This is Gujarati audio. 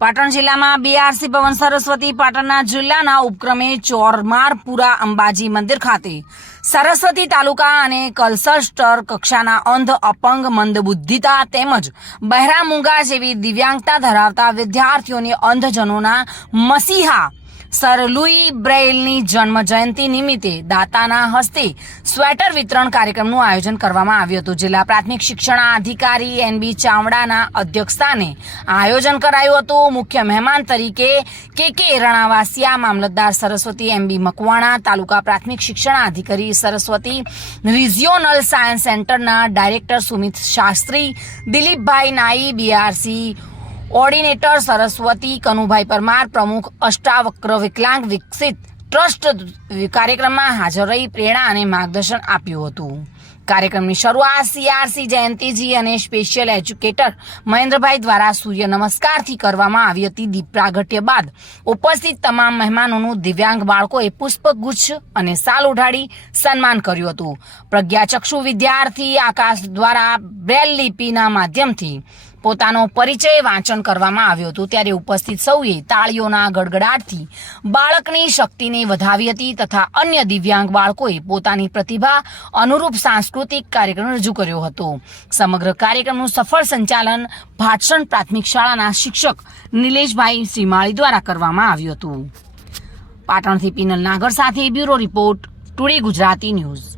પાટણ જિલ્લામાં બીઆરસી ભવન સરસ્વતી પાટણના જિલ્લાના ઉપક્રમે ચોરમારપુરા અંબાજી મંદિર ખાતે સરસ્વતી તાલુકા અને કલસ્ટર કક્ષાના અંધ, અપંગ, મંદબુદ્ધિતા તેમજ બહેરા મૂંગા જેવી દિવ્યાંગતા ધરાવતા વિદ્યાર્થીઓની અંધજનોના મસીહા સર લુઈ બ્રેઇલની જન્મ જયંતિ નિમિત્તે દાતાના હસ્તે સ્વેટર વિતરણ કાર્યક્રમનું આયોજન કરવામાં આવ્યું હતું. જિલ્લા પ્રાથમિક શિક્ષણાધિકારી એનબી ચાવડાના અધ્યક્ષસ્થાને આયોજન કરાયું હતું. મુખ્ય મહેમાન તરીકે કે રણાવાસિયા, મામલતદાર સરસ્વતી એમબી મકવાણા, તાલુકા પ્રાથમિક શિક્ષણાધિકારી સરસ્વતી રિજિયોનલ સાયન્સ સેન્ટરના ડાયરેક્ટર સુમિત શાસ્ત્રી, દિલીપભાઈ નાઈ, બીઆરસી ઓર્ડિનેટર સરસ્વતી કનુભાઈ પરમાર, પ્રમુખ અષ્ટાવક્ર વિકલાંગ વિકસિત ટ્રસ્ટ કાર્યક્રમમાં હાજર રહી પ્રેરણા અને માર્ગદર્શન આપ્યું હતું. કાર્યક્રમની શરૂઆત સીઆરસી જયંતિજી અને સ્પેશિયલ એજ્યુકેટર મહેન્દ્રભાઈ દ્વારા સૂર્ય નમસ્કારથી કરવામાં આવી હતી. દીપ પ્રાગટ્ય બાદ ઉપસ્થિત તમામ મહેમાનોનું દિવ્યાંગ બાળકોએ પુષ્પગુચ્છ અને શાલ ઉઢાડી સન્માન કર્યું હતું. પ્રજ્ઞાચક્ષુ વિદ્યાર્થી આકાશ દ્વારા બ્રેલ લિપિના માધ્યમથી પોતાનો પરિચય વાંચન કરવામાં આવ્યું હતું. ત્યારે ઉપસ્થિત સૌએ તાળીઓના ગડગડાટથી બાળકની શક્તિને વધાવી હતી તથા અન્ય દિવ્યાંગ બાળકોએ પોતાની પ્રતિભા અનુરૂપ સાંસ્કૃતિક કાર્યક્રમ રજૂ કર્યો હતો. સમગ્ર કાર્યક્રમનું સફળ સંચાલન ભાટસણ પ્રાથમિક શાળાના શિક્ષક નિલેશભાઈ શ્રીમાળી દ્વારા કરવામાં આવ્યું હતું. પાટણથી પિનલ નાગર સાથે bureau report, today Gujarati news.